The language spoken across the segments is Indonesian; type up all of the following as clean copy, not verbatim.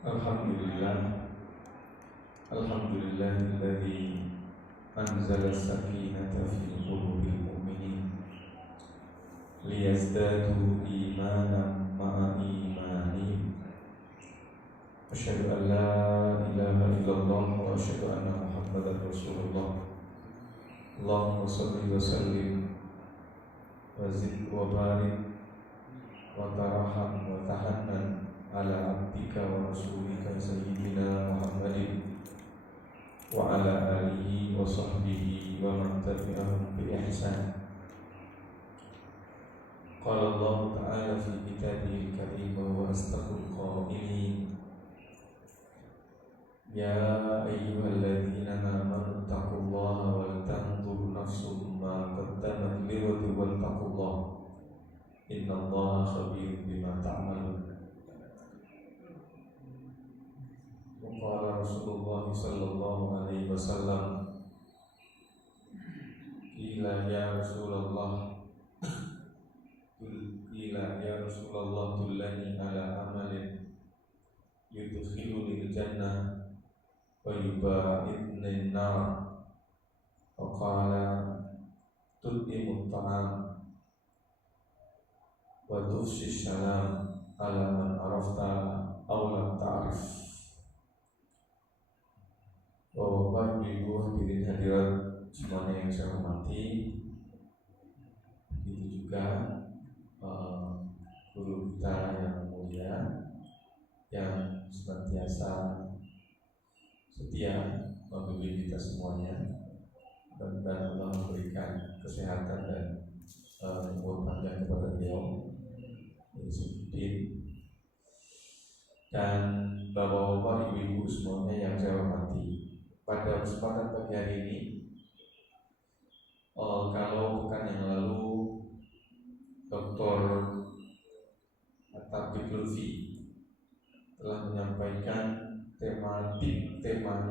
Alhamdulillah, alhamdulillahilladzi anzala sakinata fi qulubil mu'minin liyazdadu imanan ma'a imanihim. Asyhadu an la ilaha illallah wa asyhadu anna Muhammadar Rasulullah. Allahumma shalli wa sallim wa zid wa barik wa taraham wa tahannan ala abdika wa rasulika sayyidina Muhammadin wa ala alihi wa sahbihi wa man tabi'ahum bi ihsan. Qala Allah ta'ala fi kitabihil karim wa astaqul qailin ya ayyuhalladzina amanu taqullaha wal tanzur nafsum ma qaddamat lighadin wattaqullaha innallaha khabirun bima ta'malun. Qala Rasulullah sallallahu alaihi wasallam, Qila ya Rasulullah dullani ala amalin yudkhiluni al-jannah wa yubaidni an-nar. Faqala tud'imu at-ta'am wa tufshi salam ala man arafta aw lam ta'rif. Bapak Ibu hadirin hadirat semuanya yang saya hormati, begitu juga guru kita yang mulia yang senantiasa setia membimbing kita semuanya, dan Allah memberikan kesehatan dan umur panjang kepada beliau, Yusufudin, dan bapak-bapak, ibu-ibu semuanya yang saya hormati. Pada kesempatan pagi hari ini, kalau pekan yang lalu Dr. Atabik Lutfi telah menyampaikan tema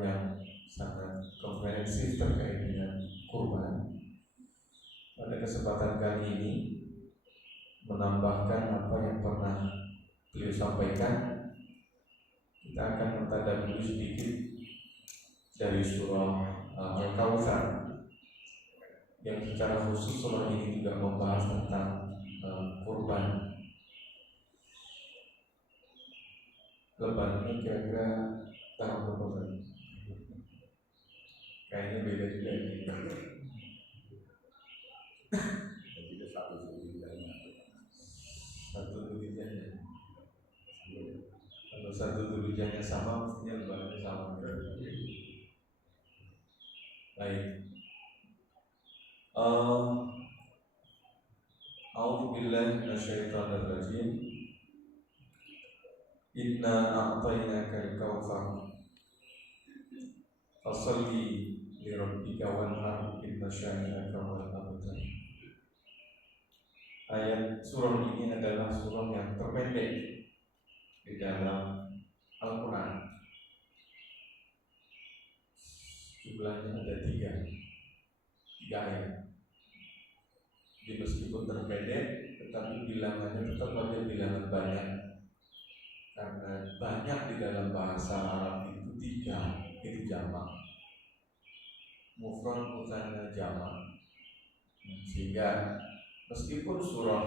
yang sangat komprehensif terkait dengan kurban. Pada kesempatan kali ini menambahkan apa yang pernah beliau sampaikan. Kita akan mentadabburi sedikit dari surah Al-Kautsar, yang secara khusus surah ini juga membahas tentang kurban. Lebaran ini kira-kira tahun berapa? Kayaknya beda juga ini. Jadi satu Dzulhijjahnya. Kalau satu Dzulhijjahnya sama, mestinya lebarannya sama. Baik. A'udzu billahi minasyaitonir rajim. Inna a'tainakal kautsar fasholli li rabbika wanhar inna syani'aka wal abtar. Ayat surah ini adalah surah yang terpendek di dalam Al-Quran. Jumlahnya ada tiga ayat. Jadi meskipun terpendek, tetapi bilangannya tetap ada bilangan banyak, karena banyak di dalam bahasa Arab itu tiga, itu jamak. Mufrad bukannya jamak, sehingga meskipun surah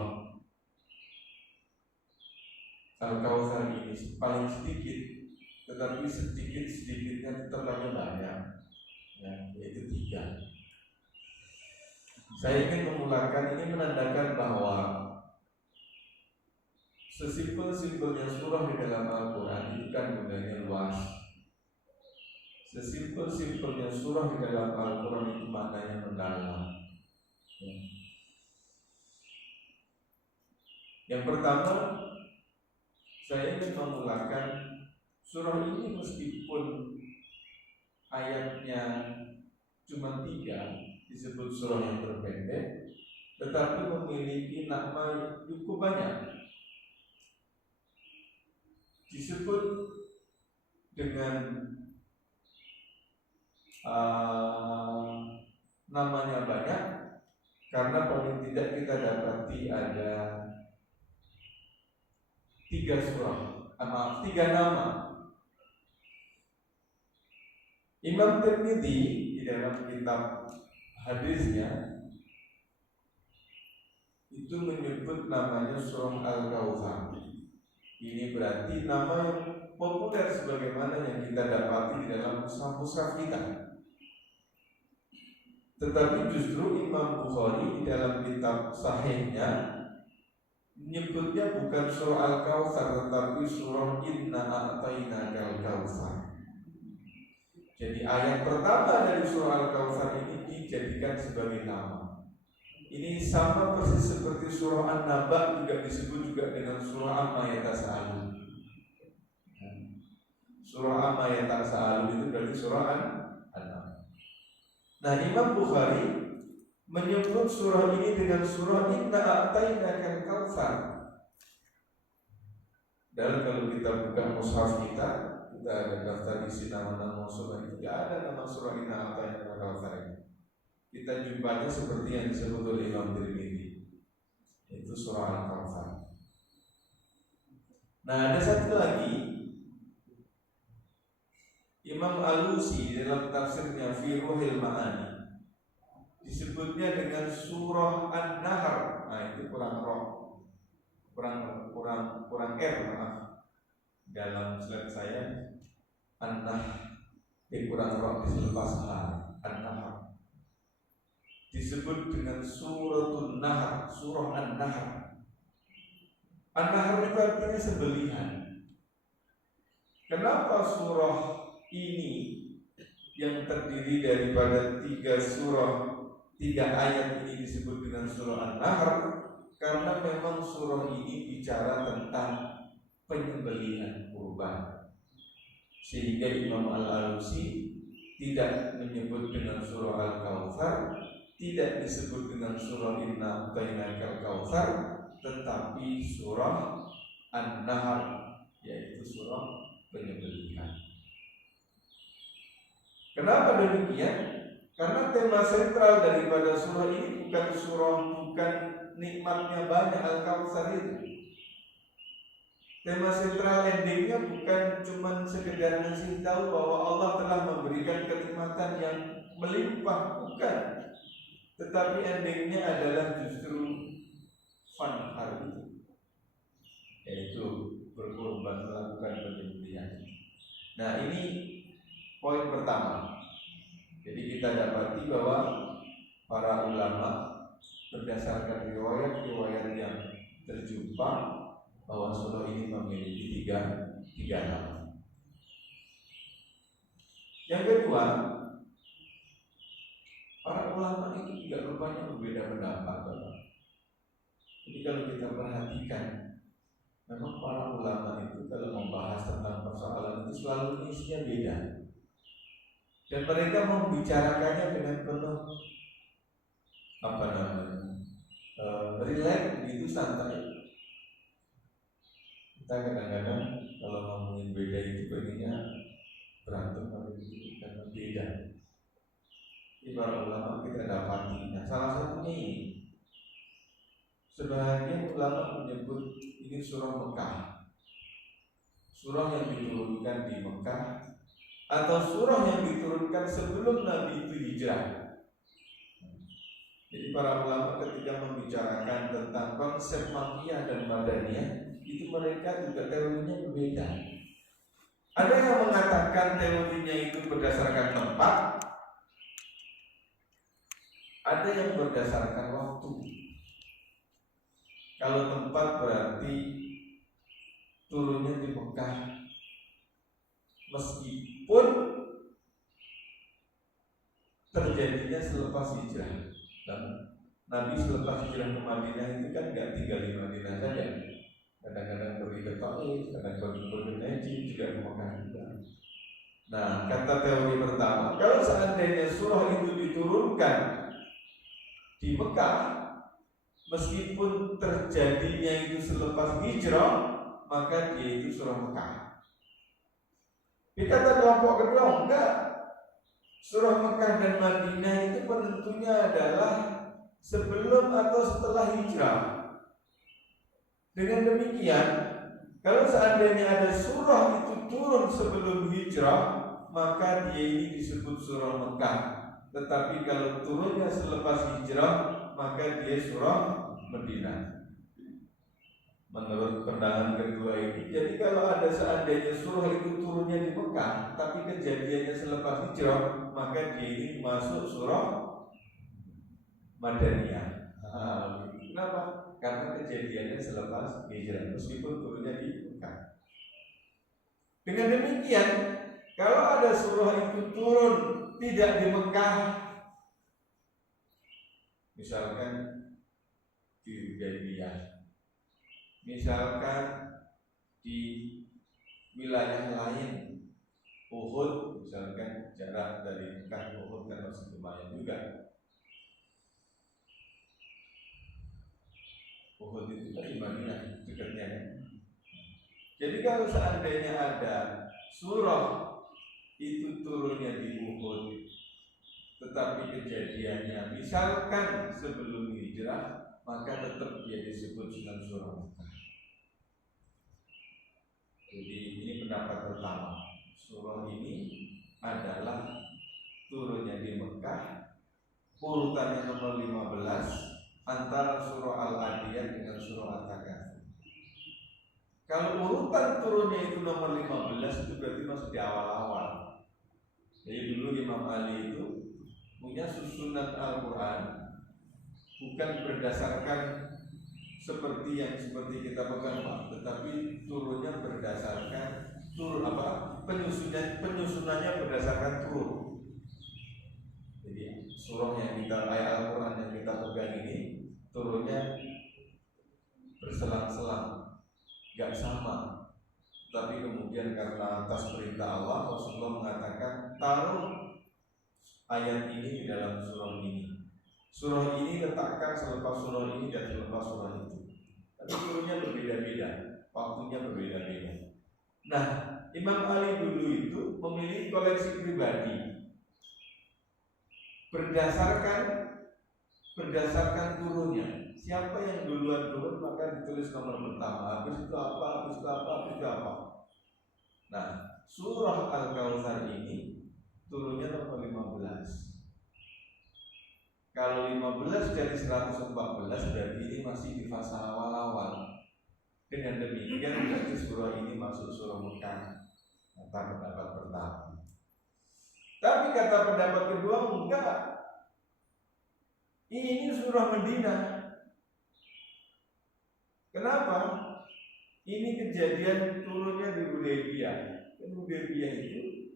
Al-Kautsar ini paling sedikit, tetapi sedikit-sedikitnya tetap ada banyak, yaitu tiga. Saya ingin memulakan ini menandakan bahwa sesimpel-simpelnya surah di dalam Al-Quran itu kan gunanya luas. Sesimpel-simpelnya surah di dalam Al-Quran itu maknanya mendalam. Yang pertama, saya ingin memulakan surah ini meskipun ayatnya cuma 3, disebut surah yang terpendek, tetapi memiliki nama cukup banyak. Disebut dengan namanya banyak karena paling tidak kita dapati ada 3 surah, 3 nama Imam Tirmidzi di dalam kitab hadisnya itu menyebut namanya surah Al-Kautsar. Ini berarti nama yang populer sebagaimana yang kita dapati di dalam mushaf kita. Tetapi justru Imam Bukhari di dalam kitab sahihnya menyebutnya bukan surah Al-Kautsar tetapi surah Inna A'tainakal Kautsar. Jadi ayat pertama dari surah Al-Kautsar ini dijadikan sebagai nama. Ini sama persis seperti surah An-Naba juga disebut juga dengan surah Amma Yatasa'alun. Surah Amma Yatasa'alun itu berarti surah An-Naba. Nah, Imam Bukhari menyebut surah ini dengan surah Inna A'tainakal Kautsar. Dan kalau kita buka mushaf kita ada daftar isi nama-nama surah itu, tidak ada nama surah Inna A'tainakal Kautsar ini. Kita jumpanya seperti yang disebut oleh Imam Tirmidzi, itu surah Al-Kautsar. Nah, ada satu lagi, Imam Alusi dalam tafsirnya Fi Ruhil Ma'ani disebutnya dengan surah An-Nahr. Nah, itu kurang R, maaf. Dalam slide saya An-Nahr kurang roh diselepas An-Nahr. Disebut dengan suratul Nahr, surah An-Nahr. An-Nahr itu artinya sebelihan. Kenapa surah ini yang terdiri daripada 3 ayat ini disebut dengan surah An-Nahr? Karena memang surah ini bicara tentang penyembelihan kurban. Sehingga Imam Al-Alusi tidak menyebut dengan surah Al-Kautsar, tidak disebut dengan surah Inna A'tainakal Kautsar, tetapi surah An-Nahr, yaitu surah penyembelihan. Kenapa demikian? Karena tema sentral daripada surah ini bukan nikmatnya banyak Al-Kautsar itu. Tema sentral endingnya bukan cuma sekedar ngasih tahu bahwa Allah telah memberikan kenikmatan yang melimpah, bukan. Tetapi endingnya adalah justru fanhar itu, yaitu berkorban melakukan penyembelihan. Nah, ini poin pertama. Jadi kita dapati bahwa para ulama berdasarkan riwayat-riwayat yang terjumpa bahwa surah ini memiliki tiga nama. Yang kedua, para ulama itu juga rupanya berbeda pendapat, Bapak. Jadi kalau kita perhatikan, memang para ulama itu kalau membahas tentang persoalan itu selalu isinya beda. Dan mereka membicarakannya dengan penuh relax, begitu santai. Kita kadang-kadang kalau ngomongin beda itu pengennya berantem karena beda. Di para ulama kita dapati. Nah, salah satunya ini, sebagian ulama menyebut ini surah Mekah, surah yang diturunkan di Mekah, atau surah yang diturunkan sebelum Nabi itu hijrah. Jadi para ulama ketika membicarakan tentang konsep Makkiyah dan Madaniyah, itu mereka juga teorinya berbeda. Ada yang mengatakan teorinya itu berdasarkan tempat, ada yang berdasarkan waktu. Kalau tempat berarti turunnya di Mekah, meskipun terjadinya selepas hijrah. Dan Nabi selepas hijrah ke Madinah itu kan gak tinggal di Madinah saja. Kadang-kadang pergi ke Taif, kadang-kadang pergi ke Najib, juga ke Mekah juga. Nah, kata teori pertama, kalau seandainya surah itu diturunkan di Mekah, meskipun terjadinya itu selepas hijrah, maka dia itu surah Mekah. Dikata kelompok kedua, enggak. Surah Mekah dan Madinah itu penentunya adalah sebelum atau setelah hijrah. Dengan demikian, kalau seandainya ada surah itu turun sebelum hijrah, maka dia ini disebut surah Mekah. Tetapi kalau turunnya selepas hijrah, maka dia surah Madinah. Menurut pandangan kedua ini, jadi kalau ada seandainya surah itu turunnya di Mekah, tapi kejadiannya selepas hijrah, maka dia ini masuk surah Madaniyah. Kenapa? Karena kejadiannya selepas hijrah, meskipun turunnya di Mekah. Dengan demikian, kalau ada surah itu turun tidak di Mekah, misalkan di Hudaybiyah, misalkan di wilayah lain, Uhud, misalkan jarak dari Mekah ke Uhud kan masih lumayan juga. Uhud itu di Madinah dekatnya kan. Jadi kalau seandainya ada surah itu turunnya di Uhud, tetapi kejadiannya misalkan sebelum hijrah, maka tetap dia disebut dengan surah Mekah. Jadi ini pendapat pertama, surah ini adalah turunnya di Mekah, urutannya nomor 15 antara surah Al-Adiyat dengan surah At-Takatsur. Kalau urutan turunnya itu nomor 15 itu berarti masih di awal-awal. Jadi dulu Imam Ali itu punya susunan Al-Quran bukan berdasarkan seperti kita pegang Pak, tetapi turunnya berdasarkan penyusunannya berdasarkan turun. Jadi surah yang kita ayat Al-Quran yang kita pegang ini turunnya berselang-selang, gak sama. Tapi kemudian karena atas perintah Allah, Rasulullah mengatakan taruh ayat ini di dalam surah ini. Surah ini letakkan selepas surah ini dan selepas surah itu. Tapi turunnya berbeda-beda, waktunya berbeda-beda. Nah, Imam Ali dulu itu memilih koleksi pribadi berdasarkan turunnya. Siapa yang duluan turun maka ditulis nomor pertama. Habis itu apa, habis itu apa, habis itu apa. Nah, surah Al-Kautsar ini turunnya nomor 15. Kalau 15 dari 114 berarti ini masih di fase awal-awal. Dengan demikian berarti surah ini masuk surah Mekah. Kata pendapat pertama. Tapi kata pendapat kedua enggak. Ini surah Madinah. Kenapa? Ini kejadian turunnya di Hudaybiyah. Hudaybiyah itu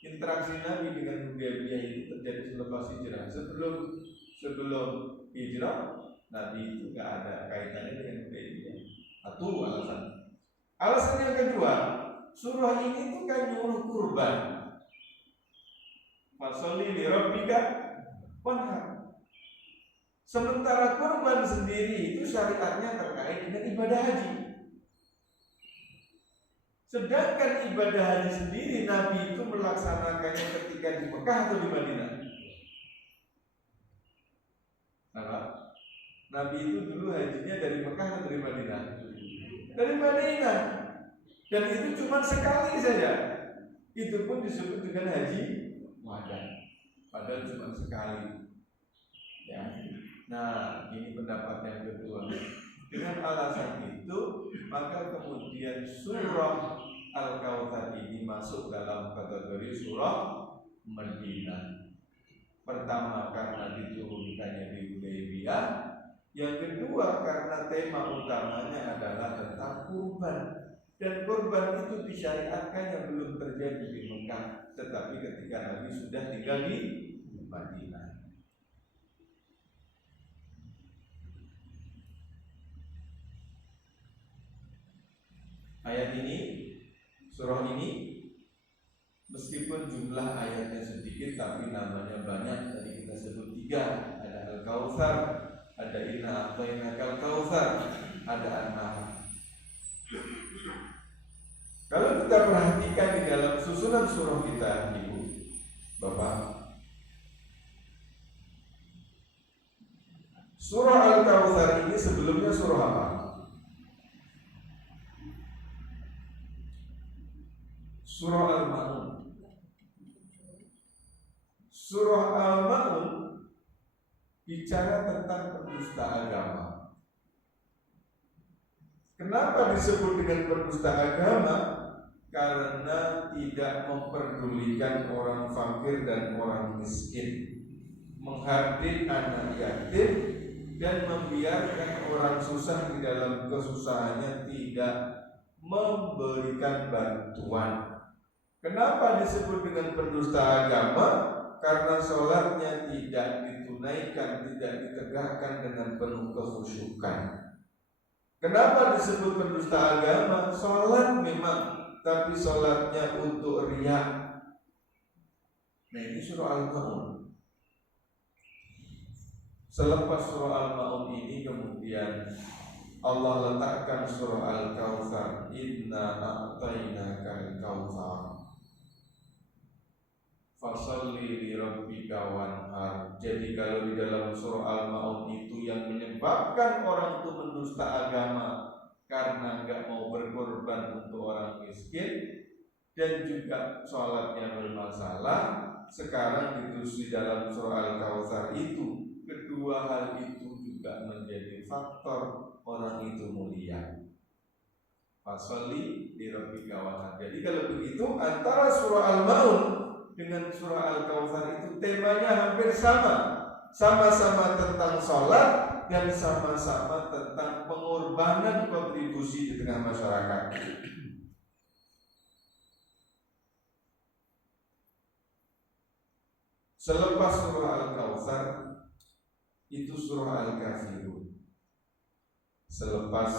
interaksi Nabi dengan Hudaybiyah itu terjadi selepas hijrah. Sebelum hijrah, Nabi itu nggak ada kaitannya dengan Hudaybiyah. Satu alasan. Alasan yang kedua, surah ini tuh kan nyuruh kurban. Fasholli li rabbika wanhar. Sementara kurban sendiri itu syariatnya terkait dengan ibadah haji. Sedangkan ibadah haji sendiri Nabi itu melaksanakannya ketika di Mekah atau di Madinah. Nah, Nabi itu dulu hajinya dari Mekah atau dari Madinah? Dari Madinah. Dan itu cuma sekali saja. Itu pun disebut dengan haji wada. Padahal cuma sekali. Ya. Nah, ini pendapat yang kedua. Dengan alasan itu, maka kemudian surah Al-Kautsar ini masuk dalam kategori surah Madinah. Pertama karena diturunkannya di Hudaybiyah, yang kedua karena tema utamanya adalah tentang kurban. Dan kurban itu disyariatkan yang belum terjadi di Mekah, tetapi ketika Nabi sudah tinggal di Madinah. Ayat ini, surah ini, meskipun jumlah ayatnya sedikit, tapi namanya banyak. Tadi kita sebut 3, ada Al-Kautsar, ada Inna A'tainakal Kautsar, ada An-Nahl. Kalau kita perhatikan di dalam susunan surah kita, Ibu, Bapak, surah Al-Kautsar ini sebelumnya surah apa? Surah Al-Ma'un. Surah Al-Ma'un bicara tentang pendusta agama. Kenapa disebut dengan pendusta agama? Karena tidak memperdulikan orang fakir dan orang miskin, menghardik anak yatim, dan membiarkan orang susah di dalam kesusahannya, tidak memberikan bantuan. Kenapa disebut dengan pendusta agama? Karena sholatnya tidak ditunaikan, tidak ditegakkan dengan penuh kekhusyukan. Kenapa disebut pendusta agama? Sholat memang, tapi sholatnya untuk riya. Nah, ini surah Al-Ma'un. Selepas surah Al-Ma'un ini kemudian Allah letakkan surah Al-Kautsar. Inna a'tainaka al-kautsar fasalli li rabbika wanhar. Jadi kalau di dalam surah Al-Ma'un itu yang menyebabkan orang itu mendusta agama karena enggak mau berkorban untuk orang miskin dan juga sholatnya bermasalah, sekarang di dalam surah Al-Kautsar itu kedua hal itu juga menjadi faktor orang itu mulia. Fasalli li rabbika wanhar. Jadi kalau begitu antara surah Al-Ma'un dengan surah Al-Kautsar itu temanya hampir sama. Sama-sama tentang sholat dan sama-sama tentang pengorbanan kontribusi di tengah masyarakat. Selepas surah Al-Kautsar itu surah Al-Kafirun. Selepas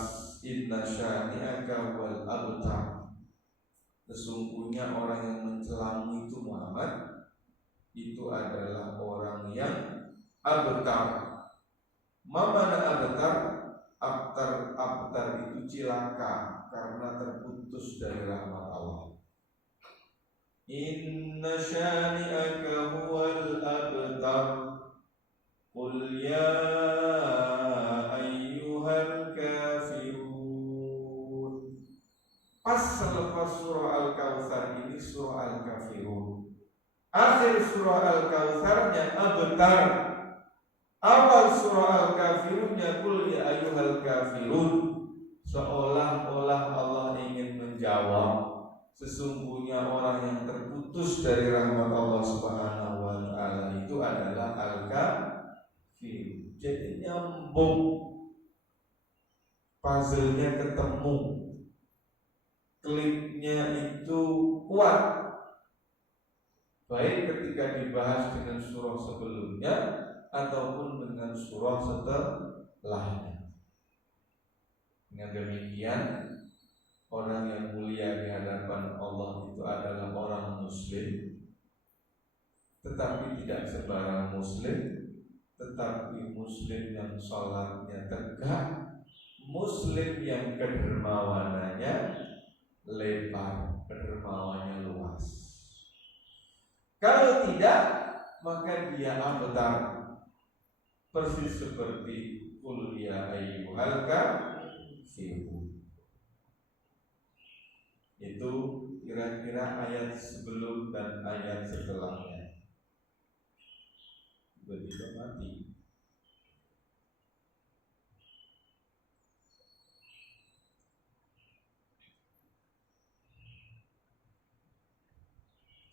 inna syani'aka wal abtar, sesungguhnya orang yang mencelamu itu Muhammad itu adalah orang yang abtar. Mana abtar? Abtar itu cilaka karena terputus dari rahmat Allah. Inna syani'aka huwal abtar. Qul ya ayyuhal kafirun. Pas selepas surah Al-Kautsar ini surah Al-Kafirun. Akhir surah Al-Kautsarnya abtar. Awal surah Al-Kafirunnya qul ya ayyuhal kafirun. Seolah-olah Allah ingin menjawab, sesungguhnya orang yang terputus dari rahmat Allah Subhanahu wa taala itu adalah al-kafir. Jadi nyambung, puzzle-nya ketemu, kliknya itu kuat. Baik ketika dibahas dengan surah sebelumnya ataupun dengan surah setelahnya. Dengan demikian, orang yang mulia di hadapan Allah itu adalah orang muslim, tetapi tidak sembarang muslim, tetapi muslim yang sholatnya tegak, muslim yang kedermawanannya lebar, kedermawannya luas. Kalau tidak, maka dia abtar, persis seperti qul ya ayyuhal kafirun. Itu kira-kira ayat sebelum dan ayat setelahnya. Begitu mati.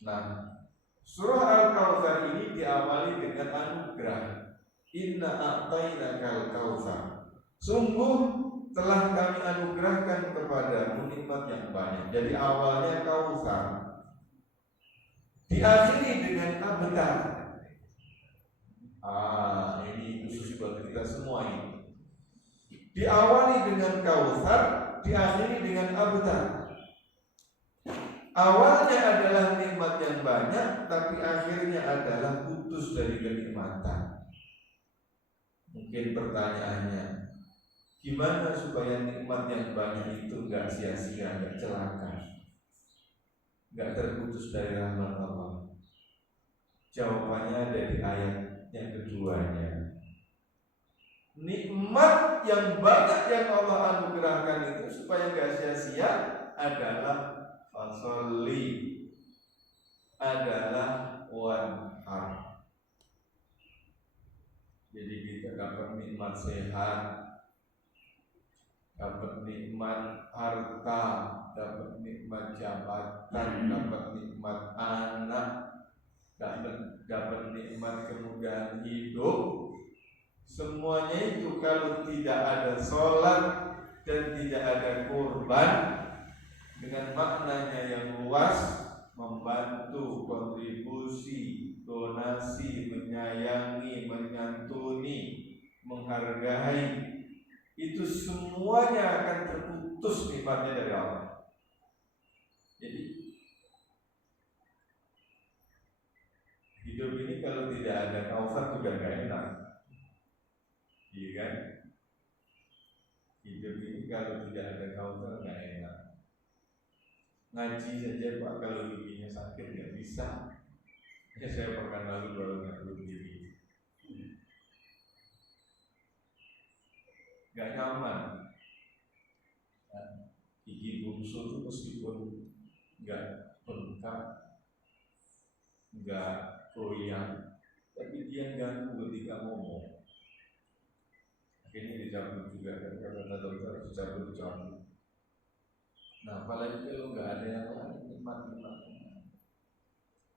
Nah, surah Al-Kautsar ini diawali dengan anugerah. Inna a'tainakal kautsar. Sungguh telah kami anugerahkan kepadamu nikmat yang banyak. Jadi awalnya Kautsar, diakhiri dengan abtar. Ini khusus buat kita semua ini. Diawali dengan Kautsar, diakhiri dengan abtar. Awalnya adalah nikmat yang banyak, tapi akhirnya adalah putus dari kenikmatan. Mungkin pertanyaannya, gimana supaya nikmat yang banyak itu enggak sia-sia, enggak celaka, enggak terputus dari rahmat Allah? Jawabannya ada di ayat yang keduanya. Nikmat yang banyak yang Allah anugerahkan itu supaya enggak sia-sia adalah fasolli, adalah wanhar. Jadi kita dapat nikmat sehat, dapat nikmat harta, dapat nikmat jabatan, dapat nikmat anak, dapat nikmat kemudahan hidup. Semuanya itu kalau tidak ada sholat dan tidak ada kurban dengan maknanya yang luas, membantu, kontribusi, donasi, menyayangi, menyantuni, menghargai, itu semuanya akan terputus nikmatnya dari Allah. Jadi hidup ini kalau tidak ada taufan juga gak enak, iya kan? Hidup ini kalau tidak ada taufan gak enak. Ngaji saja Pak, kalau giginya sakit gak bisa. Ya saya pekan lalu baru ngaku gigi, gak nyaman. Gigi bungsu itu meskipun gak bengkak, gak goyang, tapi dia ganggu ketika ngomong. Akhirnya dicabut juga, kan kata dokter dicabut. Nah, apalagi kalau nggak ada yang lain, nikmat.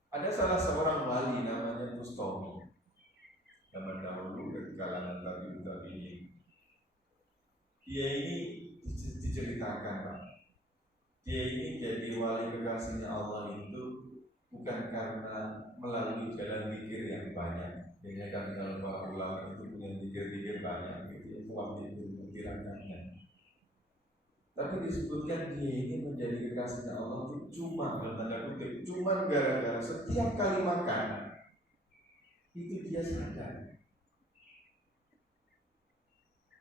Ada salah seorang wali namanya Bustami, zaman dahulu dari kalangan tabi'in. Dia ini diceritakan, Pak. Dia ini jadi wali kekasihnya Allah itu bukan karena melalui jalan zikir yang banyak. Biasanya kan kalau para ulama itu punya zikir-zikir banyak, gitu. Itu waktu itu tirakannya. Tapi disebutkan dia ini menjadi kekasihnya Allah itu cuma dalam tanda kutip, cuma gara-gara setiap kali makan itu dia sadar.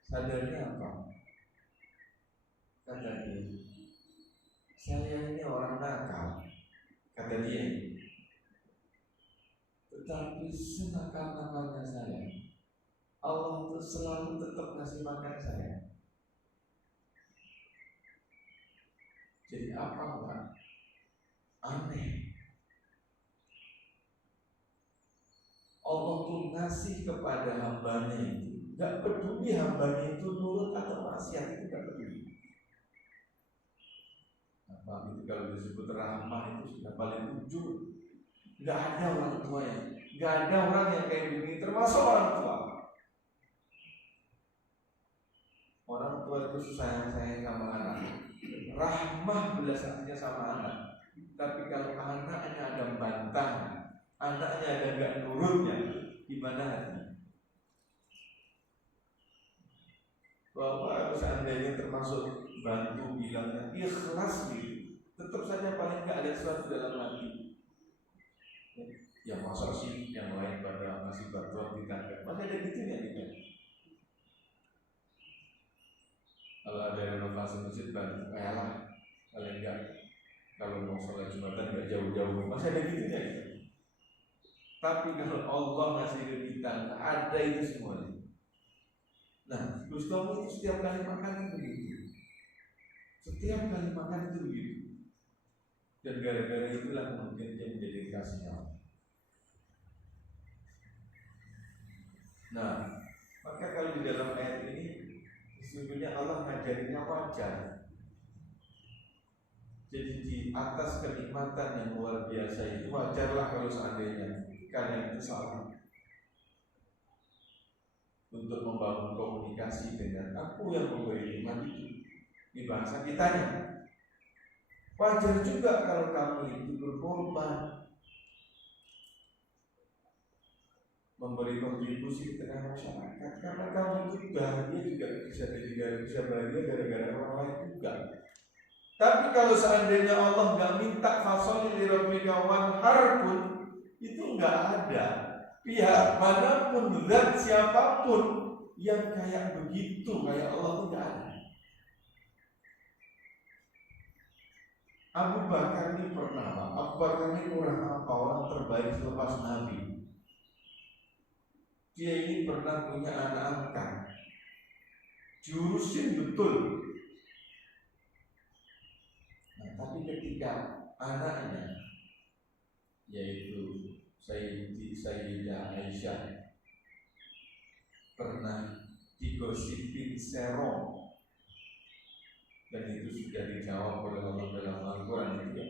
Sadarnya apa? Kata dia, saya ini orang nakal, kata dia. Tetapi senakal-nakalnya saya, Allah itu selalu tetap ngasih makan saya. Jadi apa Pak? Aneh. Allah tuh ngasih kepada hambanya itu, gak peduli hambanya itu nurut atau maksiat, itu gak peduli. Apa itu kalau disebut rahmah itu sudah paling ujung. Gak ada orang tua yang, gak ada orang yang kayak begini, termasuk orang tua. Orang tua itu sayang-sayang sama anak, rahmah belas hatinya sama anak. Tapi kalau anaknya ada bantah, anaknya ada gak nurutnya, gimana hatinya? Bahwa seandainya termasuk bantu bilangnya ikhlas gitu, tetap saja paling gak ada sesuatu dalam hati. Ya masa sih yang lain pada ngasih bantuan kita, masih ada gitunya kita. Kalau ada renovasi masjid bantu, kayalah kalian enggak. Kalau mau sholat Jumatan enggak jauh-jauh, masih ada gitunya kita. Tapi kalau Allah ngasih ke kita, ada itu semuanya. Nah, Bustami itu setiap kali makan itu begitu. Setiap kali makan itu begitu. Dan gara-gara itulah kemudian dia menjadi kasihnya Allah. Nah, maka kalau di dalam ayat ini sesungguhnya Allah ngajarinya wajar. Jadi di atas kenikmatan yang luar biasa itu wajarlah kalau seandainya karena itu salah untuk membangun komunikasi dengan aku yang memberi nikmat itu. Di bahasa kitanya wajar juga kalau kamu itu berkorban, memberi kontribusi di tengah masyarakat, karena kamu itu bahagia juga bisa bahagia gara-gara orang lain juga. Tapi kalau seandainya Allah nggak minta fasoli li rabbika wanhar pun, itu nggak ada pihak manapun, zat siapapun yang kayak begitu, kayak Allah itu nggak ada. Abu Bakar ini pernah, Abu Bakar ini orang apa? Orang terbaik selepas Nabi. Dia ini pernah punya anak angkat, jurusin betul. Nah, tapi ketika anaknya, yaitu Sayyidah Aisyah, pernah digosipin serong, dan itu sudah dijawab oleh Allah dalam Al-Quran itu ya.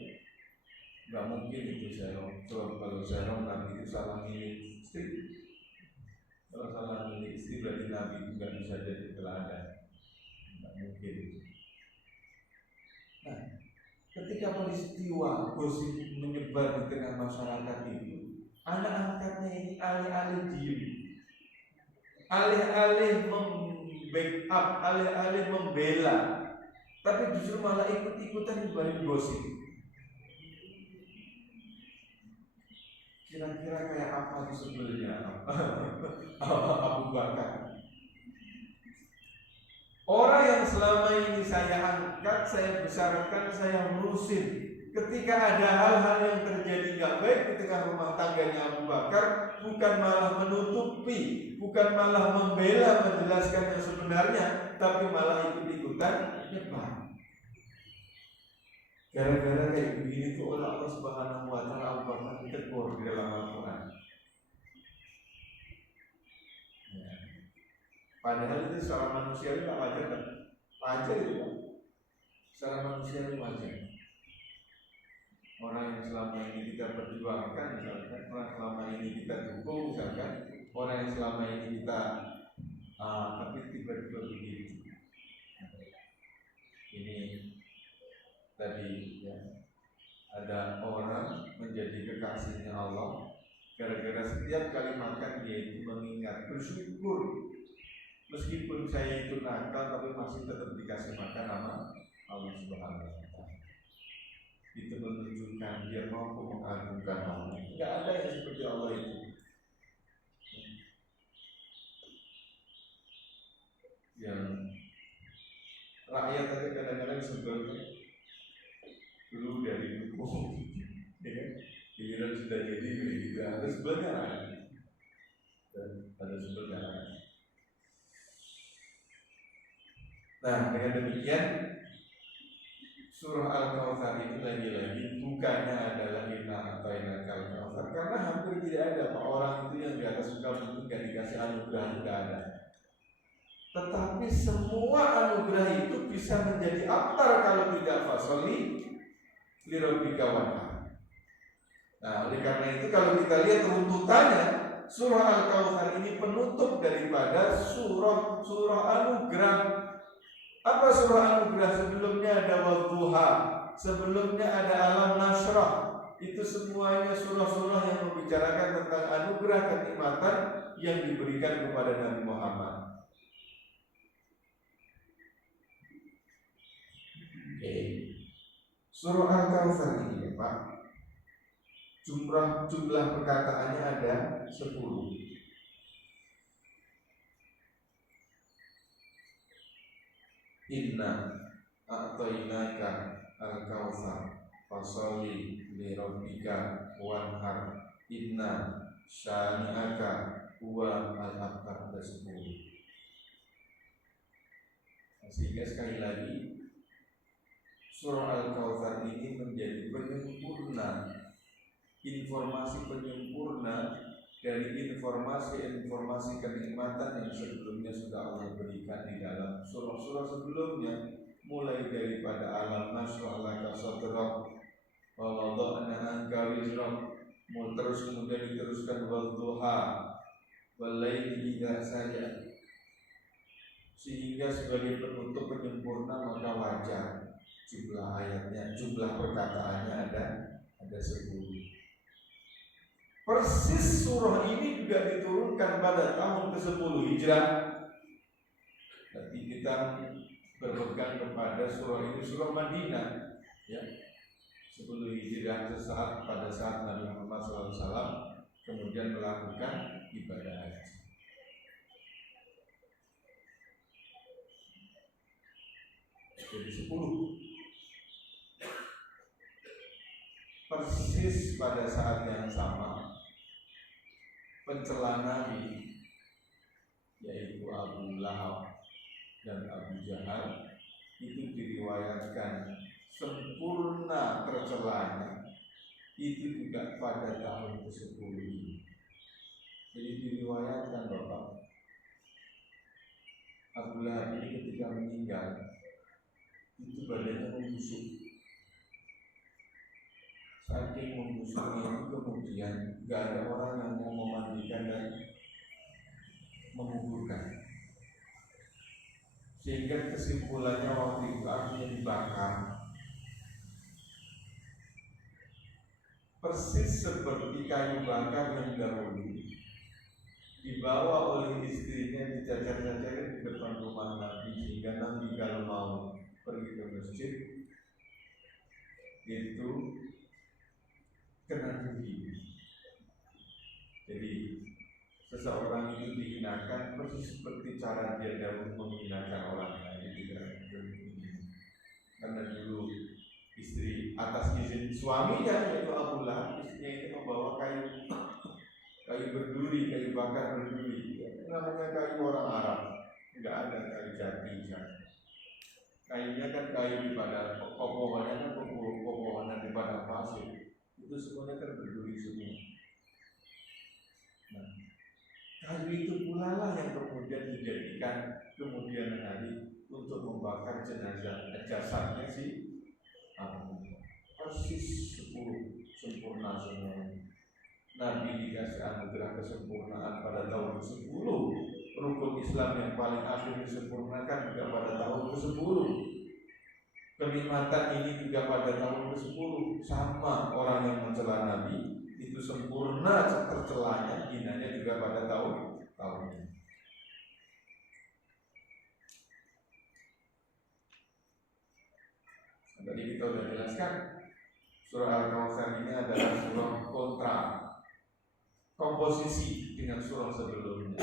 Gak mungkin itu serong. Coba kalau serong Nabi itu salah milih istri. Kalau salah milih istri berarti Nabi itu gak bisa jadi teladan. Gak mungkin. Nah, ketika peristiwa gosip menyebar di tengah masyarakat itu, anak angkatnya ini alih-alih diem, alih-alih membackup, alih-alih membela, tapi justru malah ikut-ikutan nyebarin gosip. Kira-kira kayak apa sebelumnya Abu Bakar? Orang yang selama ini saya angkat, saya besarkan, saya ngurusin, ketika ada hal-hal yang terjadi gak baik di tengah rumah tangganya Abu Bakar, bukan malah menutupi, bukan malah membela, menjelaskan yang sebenarnya, tapi malah ikut-ikutan nyebar. Gara-gara kayak begini tuh oleh Allah Subhanahu wa Ta'ala Abu Bakar ditegur di dalam Al-Quran. Ya. Padahal itu secara manusia itu wajar kan? Wajar itu kan? Secara manusia itu wajar. Orang yang selama ini kita perjuangkan, misalkan, orang selama ini kita dukung, misalkan, orang yang selama ini kita tapi tiba-tiba begitu. Ini tadi ya, ada orang menjadi kekasihnya Allah gara-gara setiap kali makan dia itu mengingat, bersyukur meskipun saya itu nakal tapi masih tetap dikasih makan sama Allah Subhanahu wa Ta'ala. Itu menunjukkan dia mampu mengagungkan Allah. Tidak ada yang seperti Allah itu. Yang rakyat tadi kadang-kadang sebelumnya dulu dari dukung, ya kan? Giliran sudah jadi begitu, harus sebenarnya dan harus sebenarnya. Nah, dengan demikian surah Al-Kautsar ini lagi-lagi bukannya adalah inna atainakal kautsar, karena hampir tidak ada orang itu yang di atas muka bumi gak dikasih anugerah, tidak ada. Tetapi semua anugerah itu bisa menjadi aktar kalau tidak fasoli lirabbika wanhar. Nah, oleh karena itu kalau kita lihat runtutannya, surah Al-Kautsar ini penutup daripada surah anugerah. Apa surah anugerah? Sebelumnya ada Wadduha, sebelumnya ada Alam Nashrah. Itu semuanya surah-surah yang membicarakan tentang anugerah kenikmatan yang diberikan kepada Nabi Muhammad. Surah Al-Kautsar ini, Pak, jumlah perkataannya ada 10. Inna a'tainaka al-kautsar fasholli li rabbika wanhar inna syani'aka huwa al-abtar, ada 10. Sehingga sekali lagi surah Al-Kautsar ini menjadi penyempurna, informasi penyempurna dari informasi kenikmatan yang sebelumnya sudah Allah berikan di dalam surah-surah sebelumnya, mulai daripada Alam Nashrah laka sadrak wa wada'na anka wizrak, terus kemudian diteruskan Wadduha wal laili idza saja, sehingga sebagai penutup penyempurna maka wajar jumlah ayatnya, jumlah perkataannya ada 10. Persis surah ini juga diturunkan pada tahun ke-10 Hijrah. Jadi kita berpegang kepada surah ini, surah Madinah, ya, 10 Hijrah, sesaat pada saat Nabi Muhammad SAW kemudian melakukan ibadah haji. Jadi 10. Persis pada saat yang sama pencela Nabi, yaitu Abu Lahab dan Abu Jahal, itu diriwayatkan sempurna tercelanya itu juga pada tahun ke-10 ini. Jadi diriwayatkan Bapak, Abu Lahab ini ketika meninggal itu badannya membusuk. Saking membusuknya itu kemudian gak ada orang yang mau memandikan dan menguburkan. Sehingga kesimpulannya waktu itu artinya dibakar. Persis seperti kayu bakar yang dahulu dibawa oleh istrinya dicacar-cacarin di depan rumah Nabi, sehingga Nabi kalau mau pergi ke masjid itu kena gigi. Jadi seseorang itu dihinakan persis seperti cara dia dahulu menghinakan orang lain, tidak karena dulu istri atas izin suaminya yaitu Abu Lahab, istrinya itu membawa kayu berduri, kayu bakar berduri, namanya kayu orang Arab, tidak ada kayu jati. Kayunya kan kayu di padang, pepohonan kan pepohonan di padang pasir, itu semuanya kan berduri semua. Nah, kayu itu pula lah yang kemudian dijadikan kemudian hari untuk membakar jasadnya si Abu. Persis 10 sempurna semua. Nabi dikasih anugerah kesempurnaan pada tahun ke-10. Rukun Islam yang paling akhir disempurnakan juga pada tahun ke-10. Kenikmatan ini juga pada tahun ke-10. Sama orang yang mencela Nabi itu sempurna tercelanya, hinanya juga pada tahun ini. Tadi kita sudah jelaskan surah Al-Kautsar ini adalah surah kontra, komposisi dengan surah sebelumnya.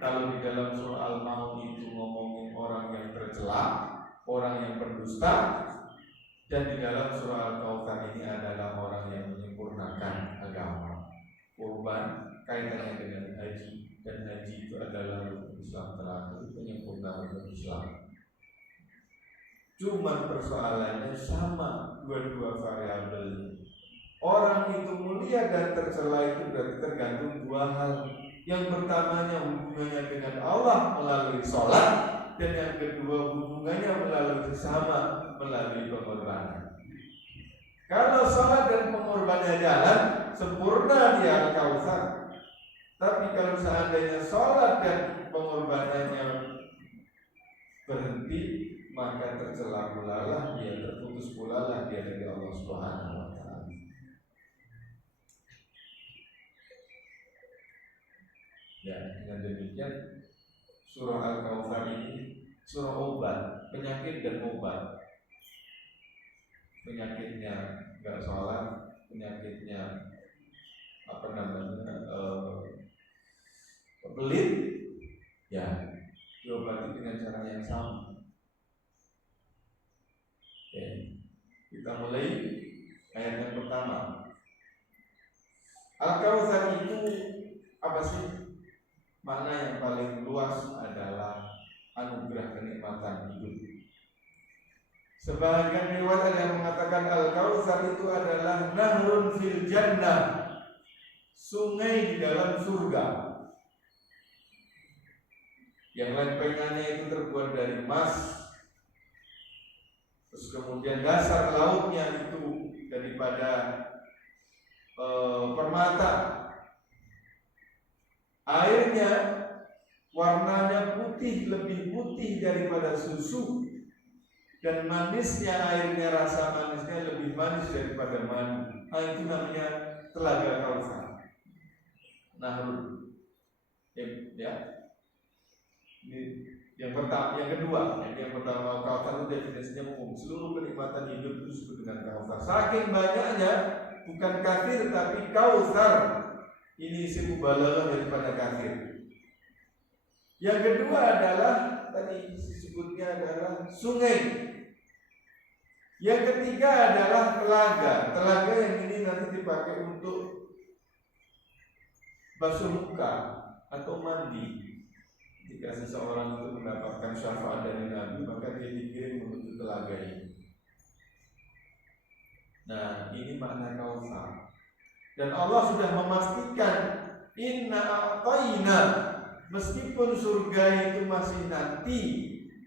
Kalau di dalam surah Al-Maun itu ngomongin orang yang tercela, orang yang berdusta, dan di dalam surah Al-Kautsar ini adalah orang yang menyempurnakan agama. Kurban kaitannya dengan haji, dan haji itu adalah rukun Islam terakhir, penyempurnaan rukun Islam. Cuma persoalannya sama dua-dua variabel. Orang itu mulia dan tercela itu berarti tergantung dua hal. Yang pertamanya hubungannya dengan Allah melalui sholat, dan yang kedua hubungannya melalui sesama melalui pengorbanan. Kalau sholat dan pengorbanannya jalan, sempurna di Al-Kautsar. Tapi kalau seandainya sholat dan pengorbanannya berhenti, maka tercela pula lah dia, terputus pula lah dia dari Allah Subhanahu wa Ta'ala. Ya, dengan demikian surah Al-Kautsar ini surah obat, penyakit dan obat. Penyakitnya enggak sholat, penyakitnya pelit, ya diobati dengan cara yang sama. Kita mulai ayat yang pertama. Al-Kautsar itu apa sih? Makna yang paling luas adalah anugerah kenikmatan hidup. Sebagian riwayat ada yang mengatakan Al-Kautsar itu adalah nahrun fil jannah, sungai di dalam surga. Yang lempengannya itu terbuat dari emas. Terus kemudian dasar lautnya itu daripada permata. Airnya warnanya putih, lebih putih daripada susu. Dan manisnya airnya, rasa manisnya lebih manis daripada madu. Nah, itu namanya telaga Kautsar. Nahrul. Ya. Ini yang pertama, yang kedua, yang pertama Kautsar itu definisinya umum. Seluruh kenikmatan hidup itu disebut dengan Kautsar. Saking banyaknya, bukan kafir tapi Kautsar. Ini isim mubalaghah daripada kafir. Yang kedua adalah tadi disebutnya adalah sungai. Yang ketiga adalah telaga. Telaga yang ini nanti dipakai untuk basuh muka atau mandi. Jika seseorang itu mendapatkan syafaat dari Nabi, maka dia dikirim menuju telaga ini. Nah, ini makna Kautsar. Dan Allah sudah memastikan inna a'tayna, meskipun surga itu masih nanti,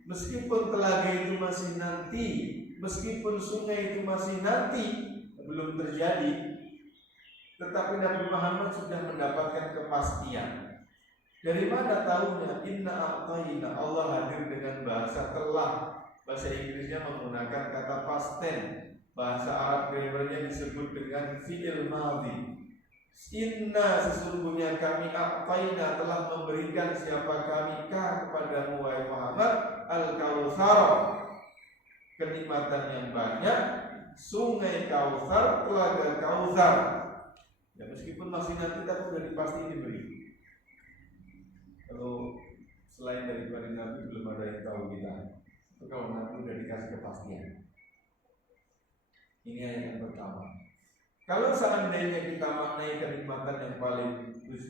meskipun telaga itu masih nanti, meskipun sungai itu masih nanti, belum terjadi, tetapi Nabi Muhammad sudah mendapatkan kepastian. Dari mana tahunya? Inna a'tayna, Allah hadir dengan bahasa telah. Bahasa Inggrisnya menggunakan kata past tense. Bahasa Arab grammarnya disebut dengan fi'il madhi. Inna, sesungguhnya kami a'tayna, telah memberikan siapa kami kepadamu wahai Muhammad al-Kautsar, kenikmatan yang banyak, sungai Kautsar, telaga Kautsar. Ya, meskipun masih nanti tapi sudah pasti diberi. Kalau selain daripada Nabi belum ada yang tahu kita. Itu kalau Nabi sudah dikasih kepastian. Ini ayat yang pertama. Kalau seandainya kita maknai kenikmatan yang paling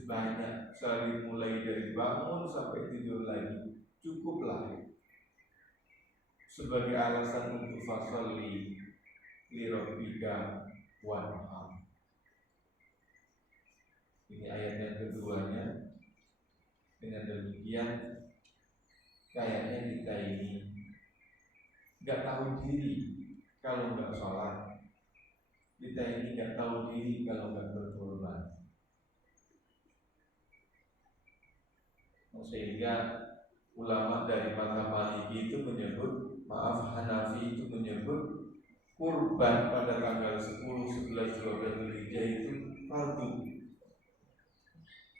banyak, sehari mulai dari bangun sampai tidur lagi, cukuplah sebagai alasan untuk fasalli li rabbika wanhar. Ini ayat yang keduanya. Dengan demikian kayaknya kita ini nggak tahu diri kalau nggak sholat. Kita ini nggak tahu diri kalau nggak berkorban. Sehingga ulama dari mazhab Maliki itu menyebut, Hanafi itu menyebut kurban pada tanggal 10, 11, 12 Dzulhijjah itu fardu.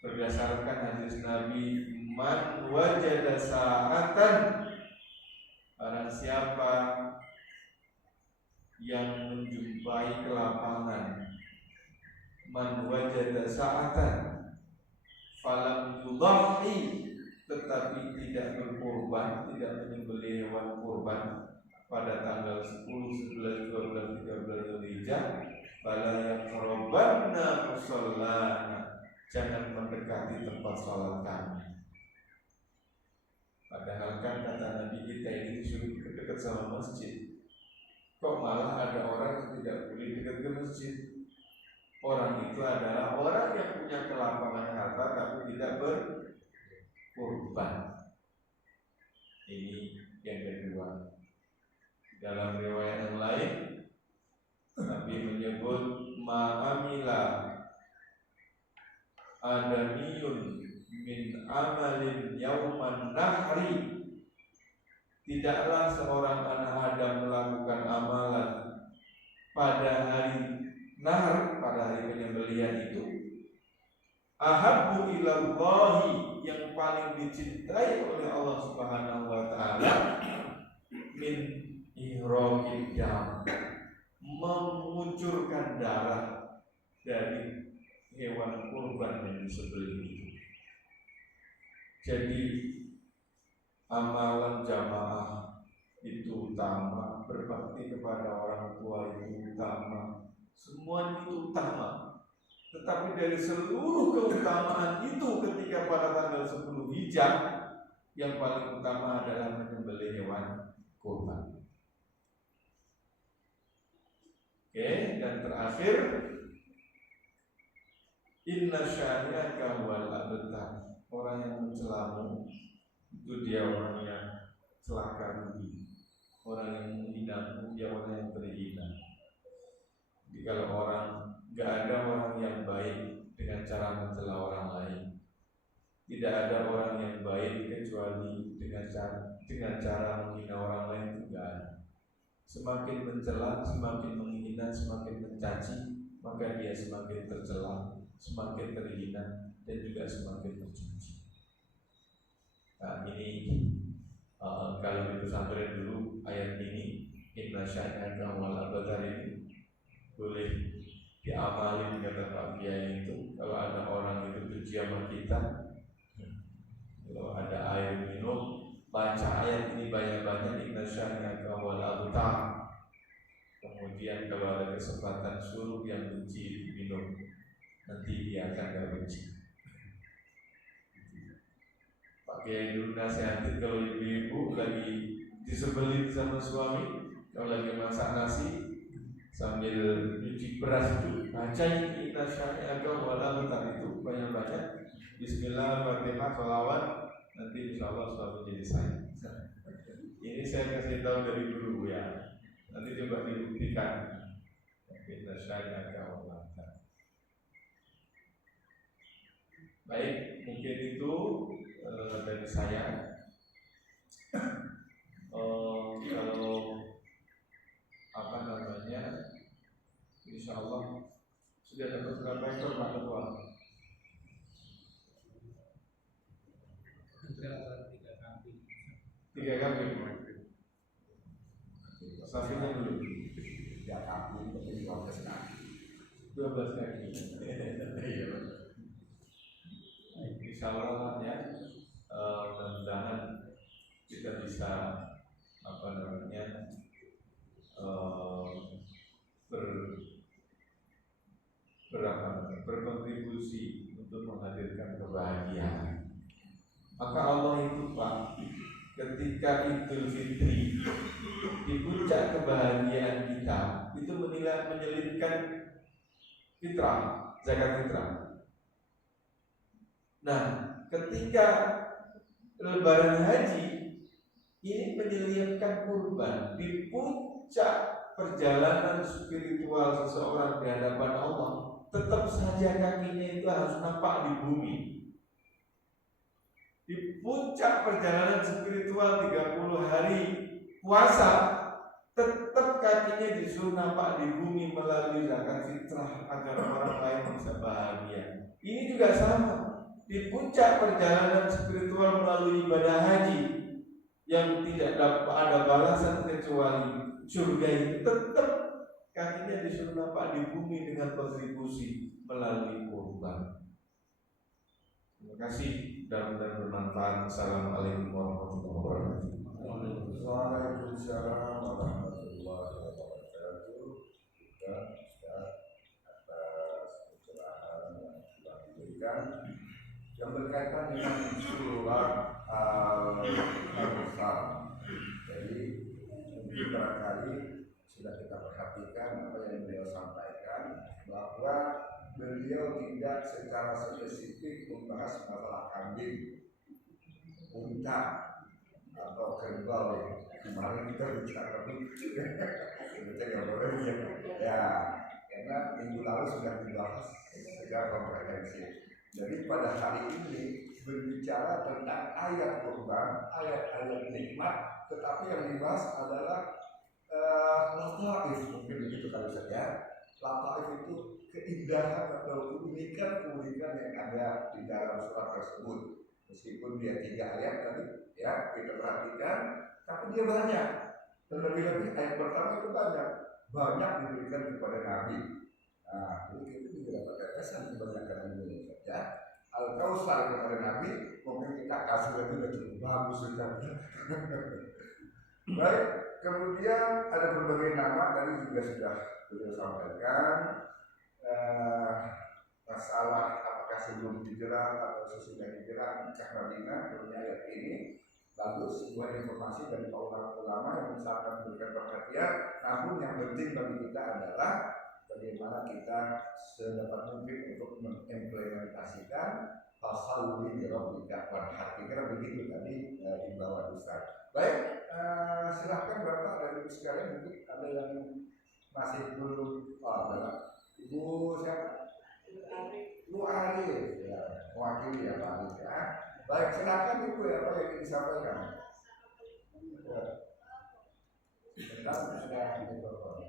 Berdasarkan hadis Nabi, man wajada sa'atan, barang siapa yang menjumpai kelapangan, man wajada sa'atan falam yudhahi, tetapi tidak berkorban, tidak menyembelih hewan kurban pada tanggal 10, 11, 12, 13 Dzulhijjah, fala yaqrabanna musallana, jangan mendekati tempat sholat kami. Padahal kan kata Nabi kita ini disuruh dekat sama masjid. Kok malah ada orang yang tidak boleh dekat ke masjid? Orang itu adalah orang yang punya kelapangan harta tapi tidak berkorban. Ini yang kedua. Dalam riwayat yang lain, Nabi menyebut ma'amila adamiyun min amalin yauman nahri, tidaklah seorang anak Adam melakukan amalan pada hari nahr, pada hari penyembelihan itu, ahabbu ilallahi, yang paling dicintai oleh Allah Subhanahu wa taala, min ihraqid dam, mengucurkan darah dari hewan kurban yang disembelih itu. Jadi amalan jamaah itu utama, berbakti kepada orang tua itu utama, semua itu utama. Tetapi dari seluruh keutamaan itu, ketika pada tanggal 10 Hijjah, yang paling utama adalah menyembelih hewan kurban. Oke, dan terakhir, inna syani'aka wal abtar, orang yang mencelamu itu dia orang yang celaka rugi, orang yang menghinamu dia orang yang terhina. Jadi kalau orang, nggak ada orang yang baik dengan cara mencela orang lain, tidak ada orang yang baik kecuali dengan cara menghina orang lain, tidak ada. Semakin mencela, semakin menghina, semakin mencaci, maka dia semakin tercela, semakin terhina, dan juga semakin tercaci. Nah ini kalau di pesantren dulu ayat ini, inna syani'aka wal abtar, ini boleh diamalin kata Pak Kiai itu. Kalau ada orang itu benci sama kita, kalau ada air minum, baca ayat ini banyak-banyak, inna syani'aka wal abtar. Kemudian kalau ada kesempatan suruh yang benci minum, nanti dia akan gak benci. Pak Kiai dulu nasihatin kalau ibu-ibu lagi disebelin sama suami, kalau lagi masak nasi sambil nyuci beras itu, baca ini inna syani'aka wal abtar itu banyak-banyak. Bismillah, Fatihah, Sholawat, nanti insya Allah suatu jadi saya. Ini saya kasih tahu dari guru ya. Nanti coba dibuktikan. Kita syariat Allah. Baik, mungkin itu dari saya. Kalau apa namanya, insya Allah sudah dapat berapa ekor Pak Ketua? 3 kambing. Sapinya dulu. 3 kambing, tapi 12 kaki. 12 kaki. Iya. Insya Allah ya, mudah-mudahan kita bisa apa namanya berkontribusi untuk menghadirkan kebahagiaan. Maka Allah itu Pak, ketika Idul Fitri di puncak kebahagiaan kita itu menyelipkan fitrah, zakat fitrah. Nah, ketika Lebaran Haji ini menyelipkan kurban di puncak perjalanan spiritual seseorang di hadapan Allah. Tetap saja kakinya itu harus nampak di bumi. Di puncak perjalanan spiritual 30 hari puasa, tetap kakinya disuruh nampak di bumi melalui zakat fitrah agar orang lain bisa bahagia. Ini juga sama. Di puncak perjalanan spiritual melalui ibadah haji yang tidak dapat ada balasan kecuali surga itu, tetap kakinya disuruh nampak di bumi dengan kontribusi melalui kurban. Terima kasih dan bermanfaat. Assalamualaikum warahmatullahi wabarakatuh. Waalaikumsalam warahmatullahi wabarakatuh. Juga Ustaz atas pencerahan yang telah diberikan yang berkaitan dengan surah Al-Anfal. Jadi mungkin barangkali sudah kita perhatikan apa yang beliau sampaikan, bahwa beliau tidak secara spesifik membahas masalah kambing, unta atau kerbau. Kemarin kita bicara kita nggak boleh ya, karena minggu lalu sudah dibahas secara komprehensif. Jadi pada hari ini berbicara tentang ayat kurban, ayat-ayat nikmat, tetapi yang dibahas adalah lataif, mungkin begitu kali saja. Lataif itu keindahan atau keunikan-keunikan yang ada di dalam surat tersebut. Meskipun dia 3 ayat tadi ya kita perhatikan, tapi dia banyak. Terlebih-lebih ayat pertama itu banyak diberikan kepada Nabi. Nah, jadi kita juga dapat tetesan kebanyakan ini saja. Al-Kausar kepada Nabi, mungkin kita kasih lagi cukup bagus sekali. Baik, kemudian ada berbagai nama tadi juga sudah beliau sampaikan. Masalah apakah sebelum hijrah atau sesudah hijrah Mekah Madinah, dunia ayat ini lalu sebuah informasi dari para ulama yang sangat memberikan perhatian. Namun yang penting bagi kita adalah bagaimana kita sedapat mungkin untuk mengimplementasikan pasal ini dalam dakwah hati. Kira begitu tadi himbauan Ustaz. Baik, silahkan Bapak dan Ibu sekalian, mungkin ada yang masih belum. Ibu siapa? Ibu Arif, ya, mewakili ya Pak Arif ya. Baik, silakan Ibu ya, apa yang ingin disampaikan? Ya. Sebentar, sudah dibawa.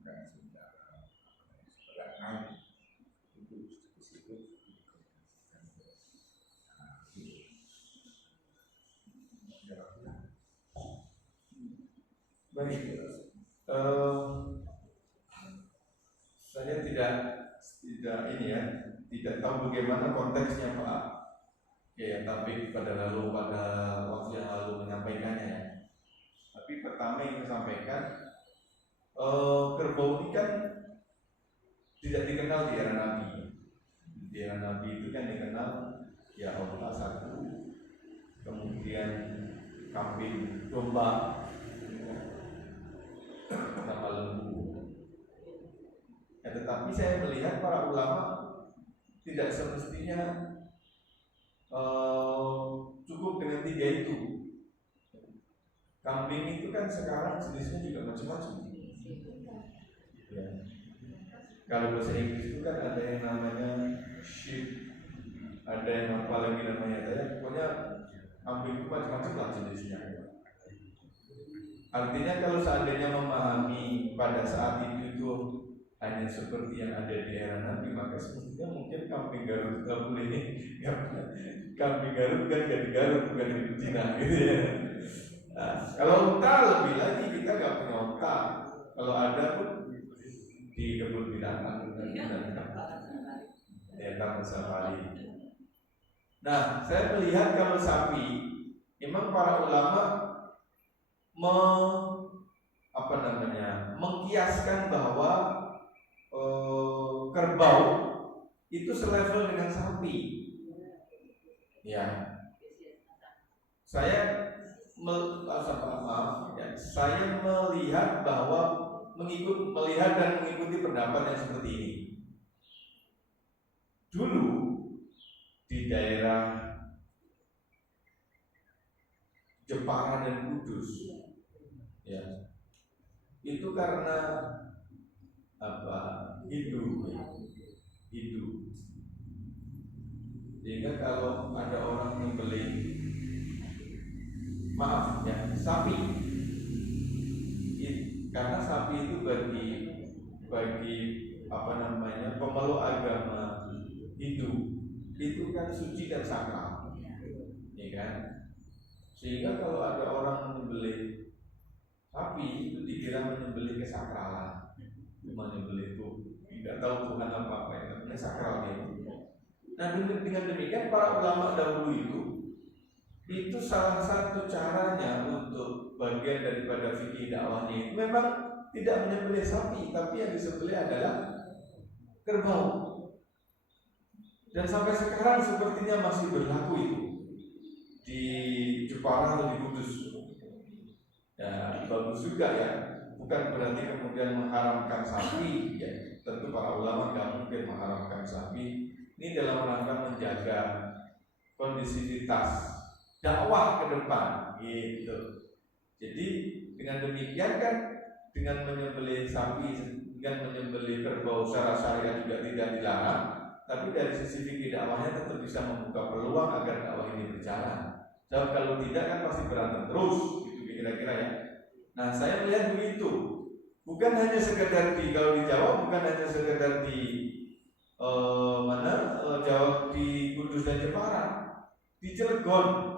bukan secara naik itu spesifik. Baik, saya tidak ini ya, tidak tahu bagaimana konteksnya Pak ya, tapi pada waktu yang lalu menyampaikannya ya. Tapi pertama yang saya sampaikan, kerbau ini kan tidak dikenal di era Nabi. Di era Nabi itu kan dikenal ya onta satu, kemudian kambing domba, sama lembu. Ya, tetapi saya melihat para ulama tidak semestinya cukup dengan 3 itu. Kambing itu kan sekarang jenisnya juga macam-macam. Ya. Kalau bahasa Inggris itu kan ada yang namanya sheep, ada yang apa lagi namanya ya. Pokoknya kambing itu macam-macam lah jenisnya. Artinya kalau seandainya memahami pada saat itu hanya seperti yang ada di era Nabi, maka semestinya mungkin kambing Garut nggak boleh nih. Kambing Garut kan jadi Garut bukan di Cina gitu ya. Nah, kalau unta lebih lagi kita nggak punya unta. Kalau ada pun di kebun binatang ya taman safari. Nah, saya melihat kalau sapi, memang para ulama mengkiaskan bahwa kerbau itu selevel dengan sapi. Ya, saya melihat bahwa melihat dan mengikuti pendapat yang seperti ini. Dulu di daerah Jepara dan Kudus, ya, itu karena Hindu. Sehingga kalau ada orang membeli sapi, karena sapi itu bagi pemeluk agama Hindu itu kan suci dan sakral, ya kan? Sehingga kalau ada orang menyembelih sapi itu dikira menyembelih kesakralan, menyembelih itu tidak tahu Tuhan apa yang namanya sakral itu. Nah, dengan demikian para ulama dahulu itu salah satu caranya untuk bagian daripada fikih dakwahnya itu memang tidak menyembelih sapi, tapi yang disembelih adalah kerbau. Dan sampai sekarang sepertinya masih berlaku itu di Jepara atau di Kudus. Ya, bagus juga ya. Bukan berarti kemudian mengharamkan sapi, ya. Tentu para ulama tidak mungkin mengharamkan sapi. Ini dalam rangka menjaga kondisivitas dakwah ke depan, gitu. Jadi dengan demikian kan, dengan menyembelih sapi, dengan menyembelih kerbau secara syariat juga tidak dilarang, tapi dari sisi fikih dakwahnya tetap bisa membuka peluang agar dakwah ini berjalan. Sebab kalau tidak kan pasti berantem terus, gitu kira-kira ya. Nah, saya melihat begitu. Bukan hanya sekedar kalau di Jawa bukan hanya sekedar di Jawa, di Kudus dan Jepara, di Cilegon